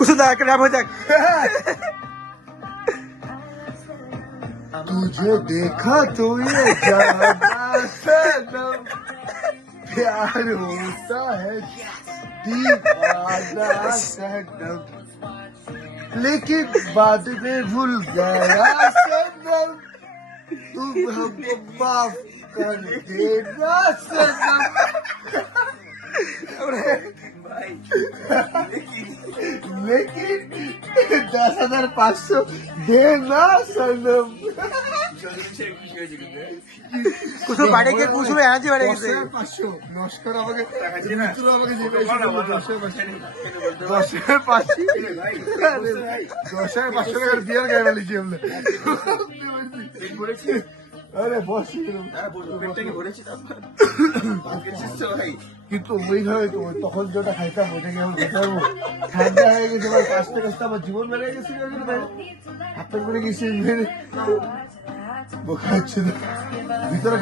उसे देख रैप हो जाए तुझे देखा तो ये जाना सनम प्यार होता है दीवाना सनम लेकिन बाद में भूल गया सनम तुम हमको माफ कर देना सनम लेकिन 10,500 देना सनम कुसुम बाड़े के कुसुम एनार्जी बढ़े গেছে 10,500 নস্কর আমাকে মিত্র আমাকে যে 10,500 টাকার বিয়ার গায়ে ফেলেছি আমরা আরে বস কিন্তু ওইভাবে তো তখন যেটা খাইতাম ওইটাকে আমি দেখতে পারবো ঠান্ডা হয়ে গেছে আমার কাছতে কাছতে আমার জীবন বেড়ে গেছে হাতে করে গেছি বোকা হচ্ছে ভিতরে